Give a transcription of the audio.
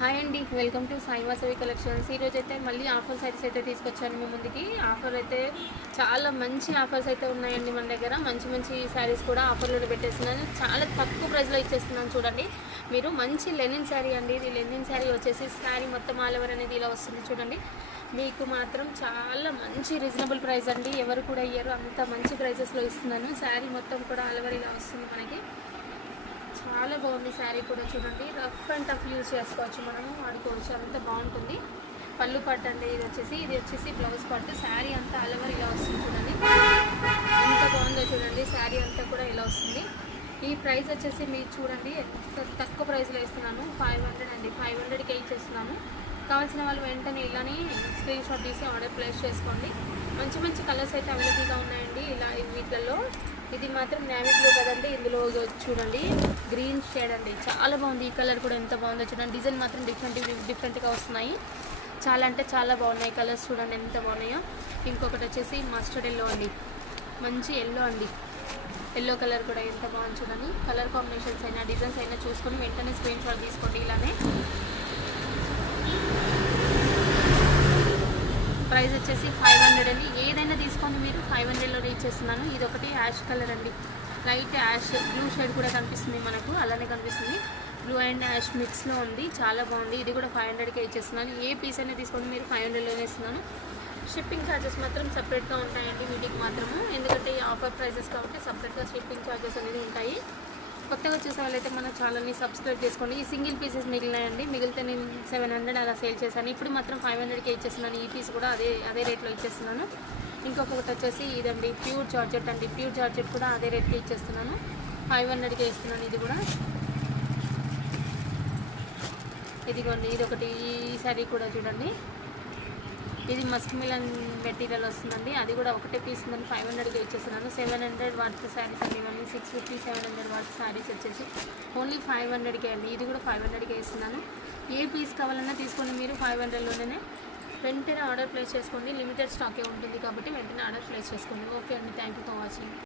Hi అండి, welcome to Sai Vasavi collections. ఈరోజు అయితే మళ్ళీ ఆఫర్ సారీస్ అయితే తీసుకొచ్చాను మీ ముందుకి. ఆఫర్ అయితే చాలా మంచి ఆఫర్స్ అయితే ఉన్నాయండి మన దగ్గర. మంచి మంచి శారీస్ కూడా ఆఫర్లో పెట్టేస్తున్నాను. చాలా తక్కువ ప్రైస్లో ఇచ్చేస్తున్నాను. చూడండి, మీరు మంచి లెనిన్ శారీ అండి. ఇది లెనిన్ శారీ వచ్చేసి శారీ మొత్తం ఆల్ ఓవర్ అనేది ఇలా వస్తుంది. చూడండి, మీకు మాత్రం చాలా మంచి రీజనబుల్ ప్రైస్ అండి. ఎవరు కూడా ఇయ్యరు, అంత మంచి ప్రైసెస్లో ఇస్తున్నాను. శారీ మొత్తం కూడా ఆల్ ఓవర్ ఇలా వస్తుంది మనకి. చాలా బాగుంది శారీ కూడా. చూడండి, రఫ్ అండ్ టఫ్ యూజ్ చేసుకోవచ్చు, మనము వాడుకోవచ్చు, అంత బాగుంటుంది. పళ్ళు పట్టు అండి ఇది వచ్చేసి బ్లౌజ్ పట్టు. శారీ అంతా అలవర్ ఇలా వస్తుంది. చూడండి ఎంత బాగుందో. చూడండి, శారీ అంతా కూడా ఇలా వస్తుంది. ఈ ప్రైస్ వచ్చేసి మీరు చూడండి ఎంత తక్కువ ప్రైస్లో ఇస్తున్నాను. 500 అండి, 500కే ఇచ్చేస్తున్నాను. కావాల్సిన వాళ్ళు వెంటనే ఇలానే స్క్రీన్ షాట్ తీసి ఆర్డర్ ప్లేస్ చేసుకోండి. మంచి మంచి కలర్స్ అయితే అవైలబుల్గా ఉన్నాయండి. ఇలా వీటిల్లో ఇది మాత్రం నేవీ బ్లూ కదండి. ఇందులో చూడండి గ్రీన్ షేడ్ అండి, చాలా బాగుంది. ఈ కలర్ కూడా ఎంత బాగుందో చూడండి. డిజైన్ మాత్రం డిఫరెంట్గా వస్తున్నాయి. చాలా అంటే చాలా బాగున్నాయి కలర్స్. చూడండి ఎంత బాగున్నాయో. ఇంకొకటి వచ్చేసి మస్టర్డ్ ఎల్లో అండి, మంచి ఎల్లో అండి. ఎల్లో కలర్ కూడా ఎంత బాగుంది చూడండి. కలర్ కాంబినేషన్స్ అయినా డిజైన్స్ అయినా చూసుకొని వెంటనే స్క్రీన్ షాట్ తీసుకోండి. ఇలానే ప్రైస్ వచ్చేసి 500 అండి. ఏదైనా తీసుకోండి మీరు, 500లో రీచ్ చేస్తున్నాను. ఇది ఒకటి యాష్ కలర్ అండి, లైట్ యాష్ బ్లూ షేడ్ కూడా కనిపిస్తుంది మనకు, అలానే కనిపిస్తుంది. బ్లూ అండ్ యాష్ మిక్స్లో ఉంది, చాలా బాగుంది. ఇది కూడా 500కే ఇచ్చేస్తున్నాను. ఏ పీస్ అయినా తీసుకోండి మీరు, 500లోనే ఇస్తున్నాను. షిప్పింగ్ ఛార్జెస్ మాత్రం సపరేట్గా ఉంటాయండి వీటికి మాత్రము, ఎందుకంటే ఈ ఆఫర్ ప్రైజెస్ కాబట్టి సపరేట్గా షిప్పింగ్ ఛార్జెస్ అనేది ఉంటాయి. కొత్తగా చూసే వాళ్ళైతే మన ఛానల్ని సబ్స్క్రైబ్ చేసుకోండి. ఈ సింగిల్ పీసెస్ మిగిలినాయండి, మిగిలితే నేను 700 అలా సేల్ చేశాను. ఇప్పుడు మాత్రం 500కే ఇచ్చేస్తున్నాను. ఈ పీస్ కూడా అదే రేట్లో ఇచ్చేస్తున్నాను. ఇంకొకటి వచ్చేసి ఇదండి, ప్యూర్ జార్జెట్ అండి. ప్యూర్ జార్జెట్ కూడా అదే రేట్కి ఇచ్చేస్తున్నాను. 500కే ఇస్తున్నాను. ఇది కూడా ఇదిగోండి. ఇది ఒకటి, ఈ శారీ కూడా చూడండి. ఇది మస్క్ మిలన్ మెటీరియల్ వస్తుందండి. అది కూడా ఒకటే పీస్ ఉందని 500కే ఇచ్చేస్తున్నాను. 700 వర్త్ శారీస్ అండి. ఇవన్నీ 650, 700 వర్త్ శారీస్ వచ్చేసి ఓన్లీ 500కే అండి. ఇది కూడా 500కే ఇస్తున్నాను. ఏ పీస్ కావాలన్నా తీసుకోండి మీరు, 500లోనే. వెంటనే ఆర్డర్ ప్లేస్ చేసుకోండి. లిమిటెడ్ స్టాకే ఉంటుంది కాబట్టి వెంటనే ఆర్డర్ ప్లేస్ చేసుకోండి. ఓకే అండి, థ్యాంక్ యూ ఫర్ వాచింగ్.